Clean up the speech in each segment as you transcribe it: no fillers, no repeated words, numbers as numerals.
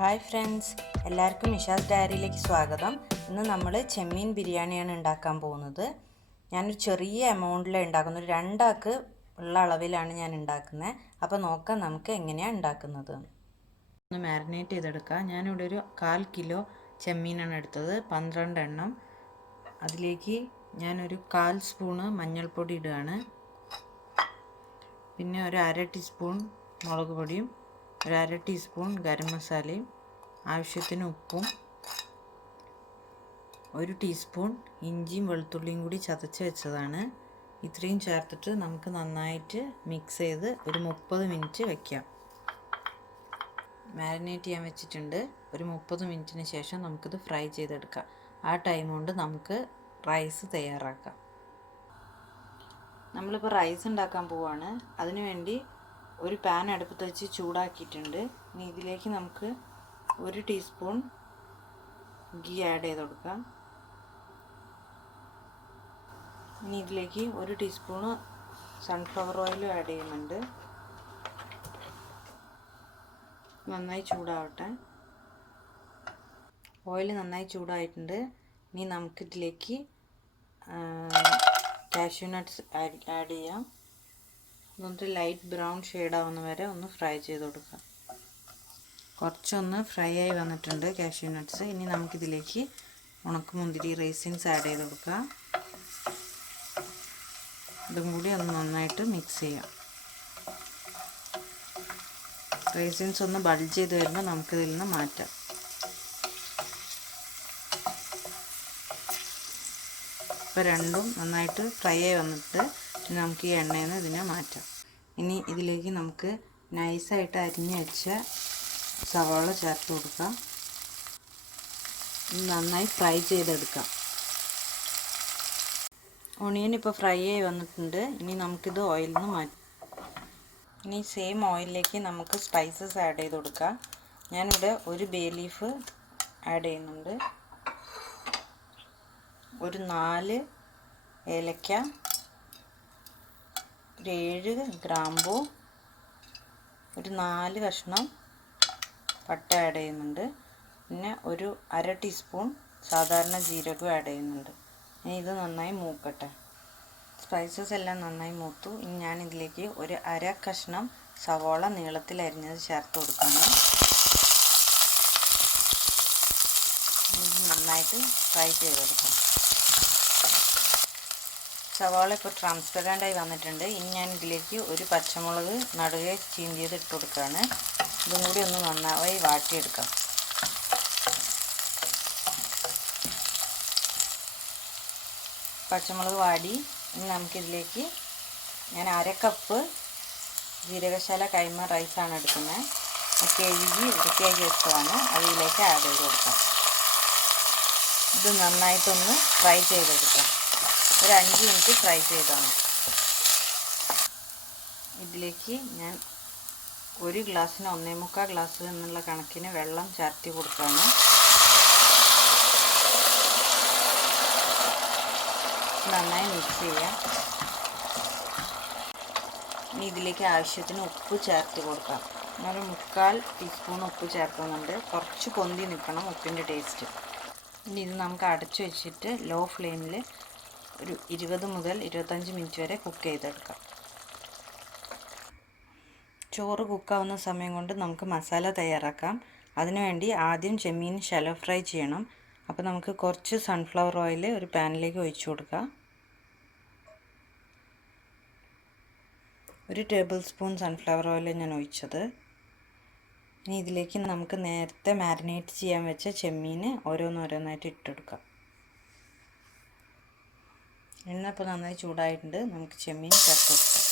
Hi friends, എല്ലാവർക്കും നിഷാസ് ഡയറിയിലേക്ക് സ്വാഗതം. ഇന്ന് നമ്മൾ ചെമ്മീൻ ബിരിയാണിയാണ് ഉണ്ടാക്കാൻ പോകുന്നത്. ഞാനൊരു ചെറിയ എമൗണ്ടിലാണ് ഉണ്ടാക്കുന്നത്, ഒരു രണ്ടാൾക്ക് ഉള്ള അളവിലാണ് ഞാൻ ഉണ്ടാക്കുന്നത്. അപ്പോൾ നോക്കാം നമുക്ക് എങ്ങനെയാണ് ഉണ്ടാക്കുന്നത്. ഒന്ന് മാരിനേറ്റ് ചെയ്തെടുക്കാം. ഞാനിവിടെ ഒരു 1/4 കിലോ ചെമ്മീനാണ് എടുത്തത്, 12 എണ്ണം. അതിലേക്ക് ഞാനൊരു 1/4 സ്പൂണ് മഞ്ഞൾപ്പൊടി ഇടുകയാണ്. പിന്നെ ഒരു 1/2 ടീസ്പൂൺ മുളക് പൊടിയും, ഒരു 1/2 ടീസ്പൂൺ ഗരം മസാലയും, ആവശ്യത്തിന് ഉപ്പും, 1 ടീസ്പൂൺ ഇഞ്ചിയും വെളുത്തുള്ളിയും കൂടി ചതച്ച് വെച്ചതാണ്. ഇത്രയും ചേർത്തിട്ട് നമുക്ക് നന്നായിട്ട് മിക്സ് ചെയ്ത് ഒരു 30 മിനിറ്റ് വയ്ക്കാം. മാരിനേറ്റ് ചെയ്യാൻ വെച്ചിട്ടുണ്ട്. ഒരു 30 മിനിറ്റിന് ശേഷം നമുക്കിത് ഫ്രൈ ചെയ്തെടുക്കാം. ആ ടൈം കൊണ്ട് നമുക്ക് റൈസ് തയ്യാറാക്കാം. നമ്മളിപ്പോൾ റൈസ് ഉണ്ടാക്കാൻ പോവുകയാണ്. അതിനുവേണ്ടി ഒരു പാൻ അടുപ്പത്ത് വെച്ച് ചൂടാക്കിയിട്ടുണ്ട്. ഇനി ഇതിലേക്ക് നമുക്ക് 1 ടീസ്പൂൺ ഗീ ആഡ് ചെയ്ത് കൊടുക്കാം. ഇനി ഇതിലേക്ക് 1 ടീസ്പൂണ് സൺഫ്ലവർ ഓയിലും ആഡ് ചെയ്യുന്നുണ്ട്. നന്നായി ചൂടാവട്ടെ. ഓയിൽ നന്നായി ചൂടായിട്ടുണ്ട്. ഇനി നമുക്കിതിലേക്ക് കാഷ്യൂ നട്ട്സ് ആഡ് ചെയ്യാം. എന്നിട്ട് ലൈറ്റ് ബ്രൗൺ ഷെയ്ഡ് ആവുന്ന വരെ ഒന്ന് ഫ്രൈ ചെയ്ത് കൊടുക്കാം. കുറച്ചൊന്ന് ഫ്രൈ ആയി വന്നിട്ടുണ്ട് കാഷ്യൂ നട്ട്സ്. ഇനി നമുക്കിതിലേക്ക് ഉണക്കമുന്തിരി റൈസിൻസ് ആഡ് ചെയ്ത് കൊടുക്കാം. ഇതും കൂടി ഒന്ന് നന്നായിട്ട് മിക്സ് ചെയ്യാം. റൈസിൻസ് ഒന്ന് ബൾജ് ചെയ്ത് വരുമ്പോൾ നമുക്കിതിൽ നിന്ന് മാറ്റാം. ഇപ്പോൾ രണ്ടും നന്നായിട്ട് ഫ്രൈ ആയി വന്നിട്ട് നമുക്ക് ഈ എണ്ണയിൽ നിന്ന് ഇതിനെ മാറ്റാം. ഇനി ഇതിലേക്ക് നമുക്ക് നൈസായിട്ട് അരിഞ്ഞ് വെച്ച സവാള ചേർത്ത് കൊടുക്കാം. നന്നായി ഫ്രൈ ചെയ്തെടുക്കാം. ഓണിയൻ ഇപ്പോൾ ഫ്രൈ ആയി വന്നിട്ടുണ്ട്. ഇനി നമുക്കിത് ഓയിലിൽ നിന്ന് മാറ്റാം. ഇനി സെയിം ഓയിലിലേക്ക് നമുക്ക് സ്പൈസസ് ആഡ് ചെയ്ത് കൊടുക്കാം. ഞാനിവിടെ ഒരു ബേ ലീഫ് ആഡ് ചെയ്യുന്നുണ്ട്, ഒരു 4 ഏലക്ക, ഒരു 7 ഗ്രാമ്പൂ, ഒരു 4 കഷ്ണം പട്ട ആഡ് ചെയ്യുന്നുണ്ട്. പിന്നെ ഒരു 1/2 ടീസ്പൂൺ സാധാരണ ജീരകം ആഡ് ചെയ്യുന്നുണ്ട്. ഇനി ഇത് നന്നായി മൂക്കട്ടെ. സ്പൈസസ് എല്ലാം നന്നായി മൂത്തു. ഇനി ഞാൻ ഇതിലേക്ക് ഒരു 1/2 കഷ്ണം സവോള നീളത്തിൽ അരിഞ്ഞത് ചേർത്ത് കൊടുക്കണം. നന്നായിട്ട് ഫ്രൈ ചെയ്തെടുക്കാം. സവാള ഇപ്പോൾ ട്രാൻസ്പെറൻ്റ് ആയി വന്നിട്ടുണ്ട്. ഇനി ഞാൻ ഇതിലേക്ക് ഒരു പച്ചമുളക് നടുകെ ചീന്തിയത് ഇട്ട് കൊടുക്കുകയാണ്. ഇതും കൂടി ഒന്ന് നന്നായി വാട്ടിയെടുക്കാം. പച്ചമുളക് വാടി. ഇനി നമുക്കിതിലേക്ക് ഞാൻ 1/2 കപ്പ് ജീരകശാല കൈമ റൈസാണ് എടുക്കുന്നത്. കഴുകി വൃത്തിയാക്കി വെച്ചതാണ്. അതിലേക്ക് ആഡ് ചെയ്ത് കൊടുക്കാം. ഇത് നന്നായിട്ടൊന്ന് ഫ്രൈ ചെയ്തെടുക്കാം. ഒരു 5 മിനിറ്റ് ഫ്രൈ ചെയ്താണ്. ഇതിലേക്ക് ഞാൻ 1 ഗ്ലാസ്സിന് 1.25 ഗ്ലാസ് എന്നുള്ള കണക്കിന് വെള്ളം ചേർത്തി കൊടുക്കുകയാണ്. നന്നായി മിക്സ് ചെയ്യാം. ഇനി ഇതിലേക്ക് ആവശ്യത്തിന് ഉപ്പ് ചേർത്ത് കൊടുക്കാം. ഞാനൊരു 3/4 ടീസ്പൂൺ ഉപ്പ് ചേർക്കുന്നുണ്ട്. കുറച്ച് പൊന്തി നിൽക്കണം ഉപ്പിൻ്റെ ടേസ്റ്റ്. ഇനി ഇത് നമുക്ക് അടച്ചു വെച്ചിട്ട് ലോ ഫ്ലെയിമിൽ ഒരു 20 മുതൽ 25 മിനിറ്റ് വരെ കുക്ക് ചെയ്തെടുക്കാം. ചോറ് കുക്കാവുന്ന സമയം കൊണ്ട് നമുക്ക് മസാല തയ്യാറാക്കാം. അതിനുവേണ്ടി ആദ്യം ചെമ്മീൻ ഷാലോ ഫ്രൈ ചെയ്യണം. അപ്പോൾ നമുക്ക് കുറച്ച് സൺഫ്ലവർ ഓയിൽ ഒരു പാനിലേക്ക് ഒഴിച്ചു കൊടുക്കാം. 1 ടേബിൾ സ്പൂൺ സൺഫ്ലവർ ഓയിൽ ഞാൻ ഒഴിച്ചത്. ഇനി ഇതിലേക്ക് നമുക്ക് നേരത്തെ മാരിനേറ്റ് ചെയ്യാൻ വെച്ച ചെമ്മീൻ ഓരോന്നോരോന്നായിട്ട് ഇട്ടെടുക്കാം. എണ്ണ ഇപ്പോൾ നന്നായി ചൂടായിട്ടുണ്ട്. നമുക്ക് ചെമ്മീൻ ചേർത്ത് കൊടുക്കാം.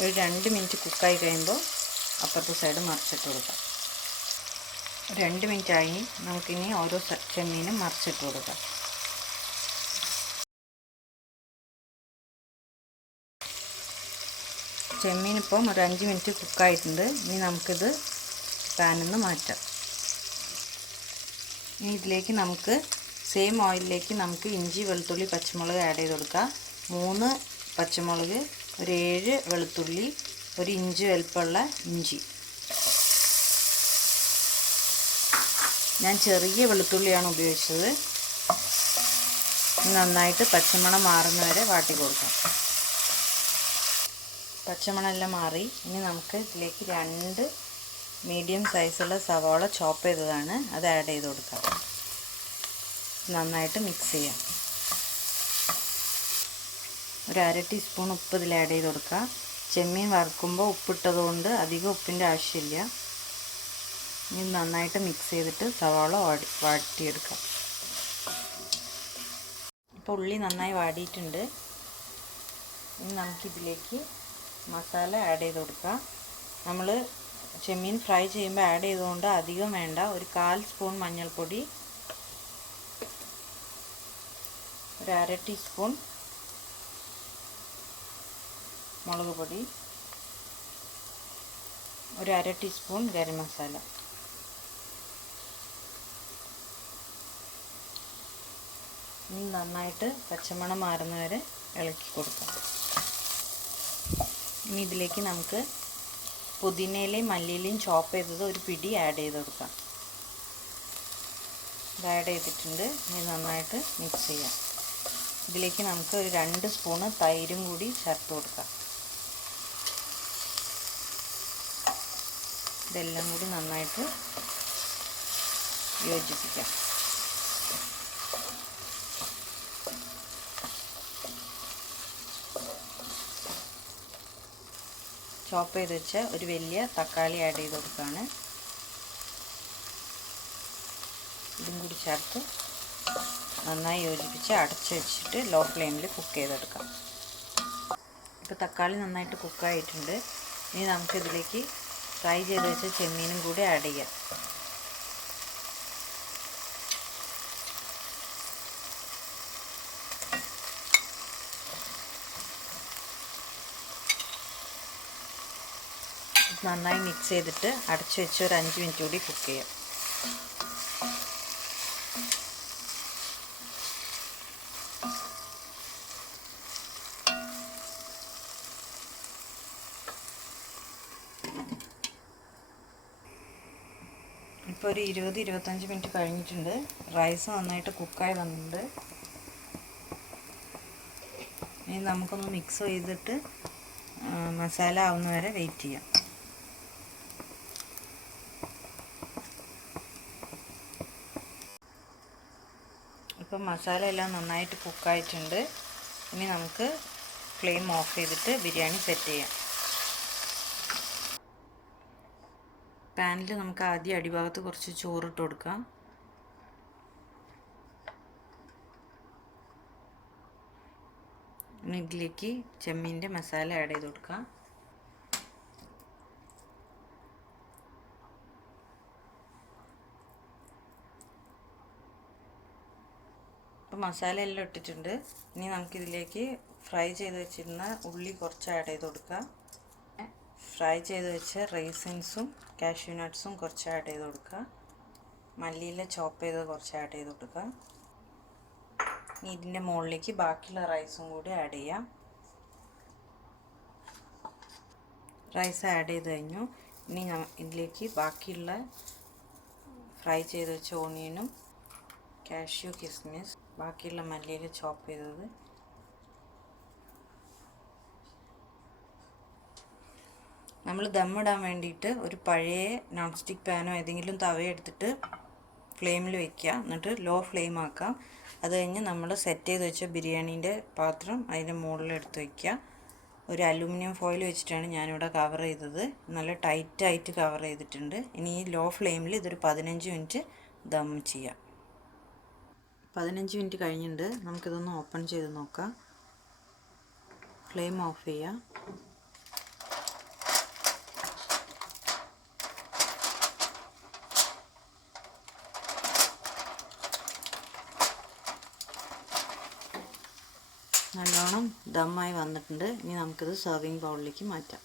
ഒരു 2 മിനിറ്റ് കുക്കായി കഴിയുമ്പോൾ അപ്പുറത്തെ സൈഡ് മറിച്ചിട്ട് കൊടുക്കാം. 2 മിനിറ്റ് ആയി. നമുക്കിനി ഓരോ ചെമ്മീനും മറിച്ചിട്ട് കൊടുക്കാം. ചെമ്മീൻ ഇപ്പം ഒരു 5 മിനിറ്റ് കുക്കായിട്ടുണ്ട്. ഇനി നമുക്കിത് പാനിൽ നിന്ന് മാറ്റാം. ഇനി ഇതിലേക്ക് നമുക്ക് സെയിം ഓയിലിലേക്ക് നമുക്ക് ഇഞ്ചി വെളുത്തുള്ളി പച്ചമുളക് ആഡ് ചെയ്ത് കൊടുക്കാം. 3 പച്ചമുളക്, ഒരു 7 വെളുത്തുള്ളി, ഒരു ഇഞ്ച് വലുപ്പമുള്ള ഇഞ്ചി. ഞാൻ ചെറിയ വെളുത്തുള്ളിയാണ് ഉപയോഗിച്ചത്. നന്നായിട്ട് പച്ചമണം മാറുന്നവരെ വാട്ടി കൊടുക്കാം. പച്ചമണം എല്ലാം മാറി. ഇനി നമുക്ക് ഇതിലേക്ക് 2 മീഡിയം സൈസുള്ള സവാള ചോപ്പ് ചെയ്തതാണ്, അത് ആഡ് ചെയ്ത് കൊടുക്കാം. നന്നായിട്ട് മിക്സ് ചെയ്യാം. ഒരു 1/2 ടീസ്പൂൺ ഉപ്പ് ഇതിൽ ആഡ് ചെയ്ത് കൊടുക്കുക. ചെമ്മീൻ വറുക്കുമ്പോൾ ഉപ്പിട്ടതുകൊണ്ട് അധികം ഉപ്പിൻ്റെ ആവശ്യമില്ല. ഇനി നന്നായിട്ട് മിക്സ് ചെയ്തിട്ട് സവാള വാട്ടിയെടുക്കാം. ഇപ്പോൾ ഉള്ളി നന്നായി വാടിയിട്ടുണ്ട്. ഇനി നമുക്കിതിലേക്ക് മസാല ആഡ് ചെയ്ത് കൊടുക്കാം. നമ്മൾ ചെമ്മീൻ ഫ്രൈ ചെയ്യുമ്പോൾ ആഡ് ചെയ്തുകൊണ്ട് അധികം വേണ്ട. ഒരു 1/4 സ്പൂൺ മഞ്ഞൾപ്പൊടി, ഒരു 1/2 ടീസ്പൂൺ മുളക് പൊടി, ഒരു 1/2 ടീസ്പൂൺ ഗരം മസാല. ഇനി നന്നായിട്ട് പച്ചമണം മാറുന്നവരെ ഇളക്കി കൊടുക്കാം. ഇനി ഇതിലേക്ക് നമുക്ക് പുതിനയിലയും മല്ലിയിലയും ചോപ്പ് ചെയ്തത് ഒരു പിടി ആഡ് ചെയ്ത് കൊടുക്കാം. ഇത് ആഡ് ചെയ്തിട്ടുണ്ട്. ഇനി നന്നായിട്ട് മിക്സ് ചെയ്യാം. ഇതിലേക്ക് നമുക്ക് ഒരു 2 സ്പൂണ് തൈരും കൂടി ചേർത്ത് കൊടുക്കാം. ഇതെല്ലാം കൂടി നന്നായിട്ട് യോജിപ്പിക്കാം. ചോപ്പ് ചെയ്ത് വെച്ച ഒരു വലിയ തക്കാളി ആഡ് ചെയ്ത് കൊടുക്കുകയാണ്. ഇതും കൂടി ചേർത്ത് നന്നായി യോജിപ്പിച്ച് അടച്ച് വെച്ചിട്ട് ലോ ഫ്ലെയിമിൽ കുക്ക് ചെയ്തെടുക്കാം. ഇപ്പോൾ തക്കാളി നന്നായിട്ട് കുക്കായിട്ടുണ്ട്. ഇനി നമുക്കിതിലേക്ക് ഫ്രൈ ചെയ്ത് വെച്ച ചെമ്മീനും കൂടി ആഡ് ചെയ്യാം. നന്നായി മിക്സ് ചെയ്തിട്ട് അടച്ചു വെച്ച് ഒരു 5 മിനിറ്റ് കൂടി കുക്ക് ചെയ്യാം. ഇപ്പോൾ ഒരു 20-25 മിനിറ്റ് കഴിഞ്ഞിട്ടുണ്ട്. റൈസ് നന്നായിട്ട് കുക്കായി വന്നിട്ടുണ്ട്. ഇനി നമുക്കൊന്ന് മിക്സ് ചെയ്തിട്ട് മസാല ആവുന്നവരെ വെയിറ്റ് ചെയ്യാം. ഇപ്പം മസാല എല്ലാം നന്നായിട്ട് കുക്കായിട്ടുണ്ട്. ഇനി നമുക്ക് ഫ്ലെയിം ഓഫ് ചെയ്തിട്ട് ബിരിയാണി സെറ്റ് ചെയ്യാം. പാനിൽ നമുക്ക് ആദ്യം അടിഭാഗത്ത് കുറച്ച് ചോറിട്ട് കൊടുക്കാം. ഇനി ഇതിലേക്ക് ചെമ്മീൻ്റെ മസാല ആഡ് ചെയ്ത് കൊടുക്കാം. അപ്പോൾ മസാല എല്ലാം ഇട്ടിട്ടുണ്ട്. ഇനി നമുക്കിതിലേക്ക് ഫ്രൈ ചെയ്ത് വെച്ചിരുന്ന ഉള്ളി കുറച്ച് ആഡ് ചെയ്ത് കൊടുക്കാം. ഫ്രൈ ചെയ്ത് വെച്ച റൈസിൻസും കാഷ്യൂ നട്ട്സും കുറച്ച് ആഡ് ചെയ്ത് കൊടുക്കുക. മല്ലിയില ചോപ്പ് ചെയ്ത് കുറച്ച് ആഡ് ചെയ്ത് കൊടുക്കുക. ഇനി ഇതിൻ്റെ മുകളിലേക്ക് ബാക്കിയുള്ള റൈസും കൂടി ആഡ് ചെയ്യാം. റൈസ് ആഡ് ചെയ്ത് കഴിഞ്ഞു. ഇനി ഇതിലേക്ക് ബാക്കിയുള്ള ഫ്രൈ ചെയ്ത് വെച്ച ഓണിയനും കാഷ്യൂ കിസ്മിസ് ബാക്കിയുള്ള മല്ലിയില ചോപ്പ് ചെയ്തത് നമ്മൾ ദമ്മിടാൻ വേണ്ടിയിട്ട് ഒരു പഴയ നോൺ സ്റ്റിക്ക് പാനോ ഏതെങ്കിലും തവയോ എടുത്തിട്ട് ഫ്ലെയിമിൽ വെക്കുക. എന്നിട്ട് ലോ ഫ്ലെയിം ആക്കാം. അത് കഴിഞ്ഞ് നമ്മൾ സെറ്റ് ചെയ്ത് വെച്ച ബിരിയാണീൻ്റെ പാത്രം അതിൻ്റെ മുകളിൽ എടുത്ത് വയ്ക്കുക. ഒരു അലുമിനിയം ഫോയിൽ വെച്ചിട്ടാണ് ഞാനിവിടെ കവർ ചെയ്തത്. നല്ല ടൈറ്റായിട്ട് കവർ ചെയ്തിട്ടുണ്ട്. ഇനി ഈ ലോ ഫ്ലെയിമിൽ ഇതൊരു 15 മിനിറ്റ് ദം ചെയ്യാം. 15 മിനിറ്റ് കഴിഞ്ഞിട്ടുണ്ട്. നമുക്കിതൊന്ന് ഓപ്പൺ ചെയ്ത് നോക്കാം. ഫ്ലെയിം ഓഫ് ചെയ്യാം. നല്ലോണം ദമ്മായി വന്നിട്ടുണ്ട്. ഇനി നമുക്കിത് സെർവിങ് ബൗളിലേക്ക് മാറ്റാം.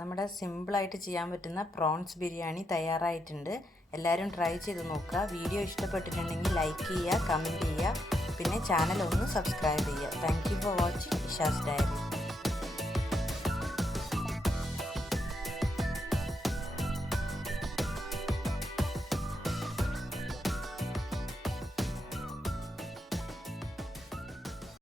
നമ്മുടെ സിമ്പിളായിട്ട് ചെയ്യാൻ പറ്റുന്ന പ്രോൺസ് ബിരിയാണി തയ്യാറായിട്ടുണ്ട്. എല്ലാവരും ട്രൈ ചെയ്ത് നോക്കുക. വീഡിയോ ഇഷ്ടപ്പെട്ടിട്ടുണ്ടെങ്കിൽ ലൈക്ക് ചെയ്യുക, കമൻറ്റ് ചെയ്യുക, പിന്നെ ചാനൽ ഒന്ന് സബ്സ്ക്രൈബ് ചെയ്യുക. Thank you for watching Isha's diary.